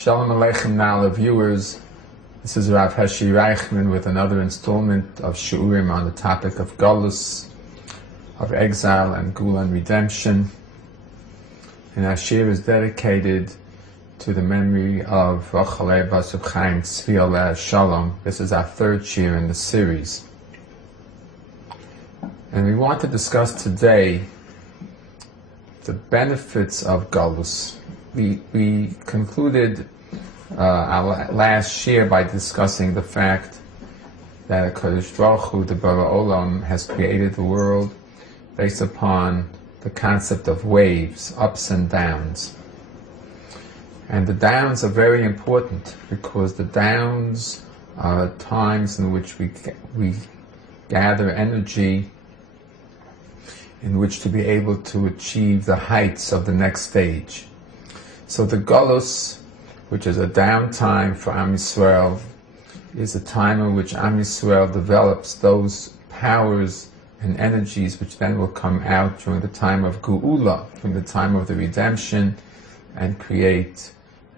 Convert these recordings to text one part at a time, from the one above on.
Shalom Aleichem Nala viewers. This is Rabbi Hershel Reichman with another installment of shiurim on the topic of Galus, of exile and Gula and redemption. And our shiur is dedicated to the memory of Rachalei Basub Chaim Tzvi Aleh Shalom. This is our third shiur in the series. And we want to discuss today the benefits of Galus. We concluded our last shiur by discussing the fact that HaKadosh Baruch Hu, the Bara Olam, has created the world based upon the concept of waves, ups and downs. And the downs are very important because the downs are times in which we gather energy in which to be able to achieve the heights of the next stage. So the Galus, which is a downtime for Am Yisrael, is a time in which Am Yisrael develops those powers and energies which then will come out during the time of Geula, during the time of the redemption, and create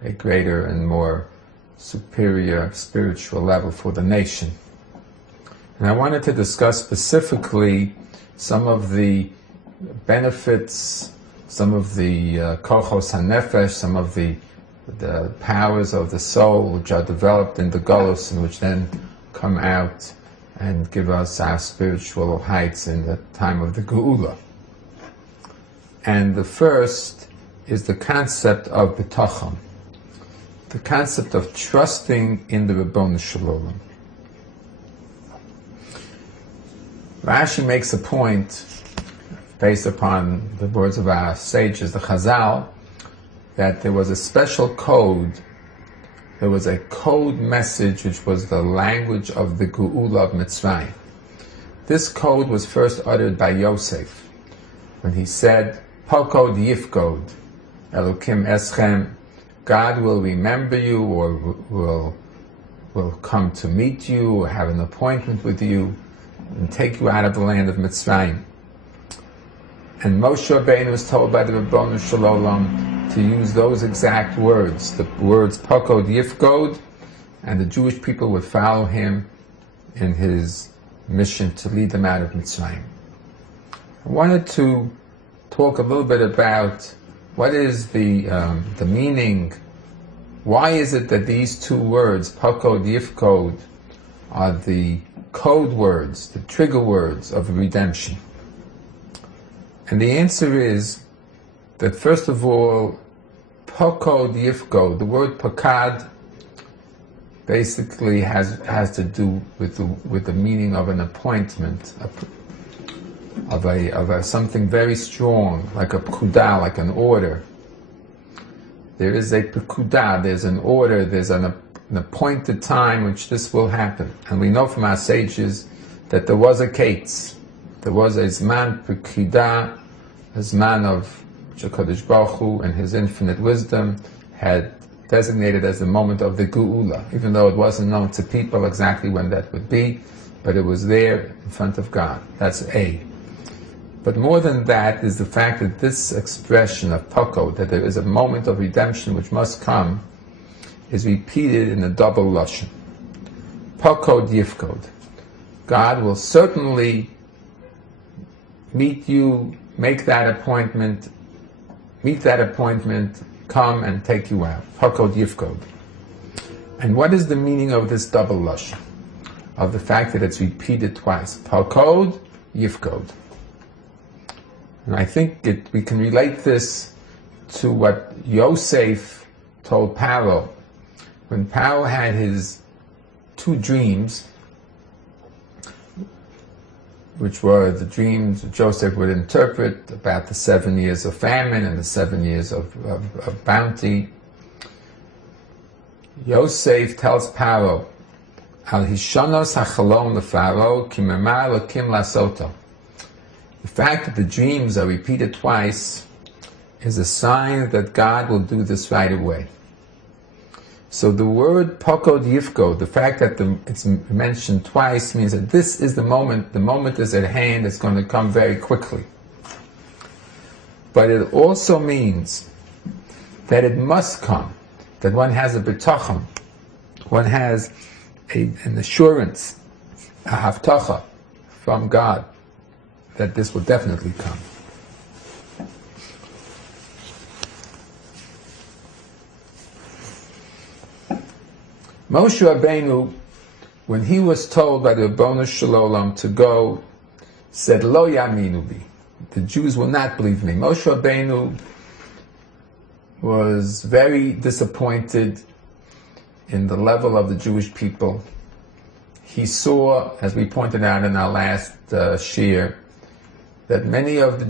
a greater and more superior spiritual level for the nation. And I wanted to discuss specifically some of the benefits, some of the kochos hanefesh, some of the powers of the soul which are developed in the Galus and which then come out and give us our spiritual heights in the time of the Geula. And the first is the concept of bitachon, the concept of trusting in the Ribono Shel Olam. Rashi makes a point, based upon the words of our sages, the Chazal, that there was a special code, there was a code message which was the language of the Geula of Mitzrayim. This code was first uttered by Yosef, when he said, Pokod Yifkod, Elokim Eschem, God will remember you, or will come to meet you, or have an appointment with you, and take you out of the land of Mitzrayim. And Moshe Rabbeinu was told by the Ribono Shel Olam to use those exact words, the words Pokod Yifkod, and the Jewish people would follow him in his mission to lead them out of Mitzrayim. I wanted to talk a little bit about what is the meaning, why is it that these two words, Pokod Yifkod, are the code words, the trigger words of redemption? And the answer is that first of all, Pokod Yifkod, the word Pakad, basically has to do with the meaning of an appointment, of something very strong, like a pekudah, like an order. There is a pekudah, there's an order, there's an appointed time which this will happen. And we know from our sages that there was a kates, there was a zman pekudah, a zman of HaKadosh Baruch Hu and His infinite wisdom had designated as the moment of the Geula, even though it wasn't known to people exactly when that would be, but it was there in front of God. That's A. But more than that is the fact that this expression of Pokod, that there is a moment of redemption which must come, is repeated in a double lashon. Pokod Yifkod. God will certainly meet you, make that appointment, come and take you out. Pokod Yifkod. And what is the meaning of this double lashon? Of the fact that it's repeated twice. Pokod Yifkod. And I think we can relate this to what Yosef told Paro. When Paro had his two dreams, which were the dreams Joseph would interpret about the 7 years of famine and the 7 years of bounty. Yosef tells Paro, Al hishonos hachalom lefaro ki memar elokim lasoto. The fact that the dreams are repeated twice is a sign that God will do this right away. So the word Pokod Yifkod, the fact that it's mentioned twice, means that this is the moment is at hand, it's going to come very quickly. But it also means that it must come. that one has a bitachon, one has an assurance, a haftacha from God, that this will definitely come. Moshe Rabbeinu, when he was told by the Ribono Shel Olam to go, said, Lo yaminu bi. The Jews will not believe me. Moshe Rabbeinu was very disappointed in the level of the Jewish people. He saw, as we pointed out in our last shiur, that many of the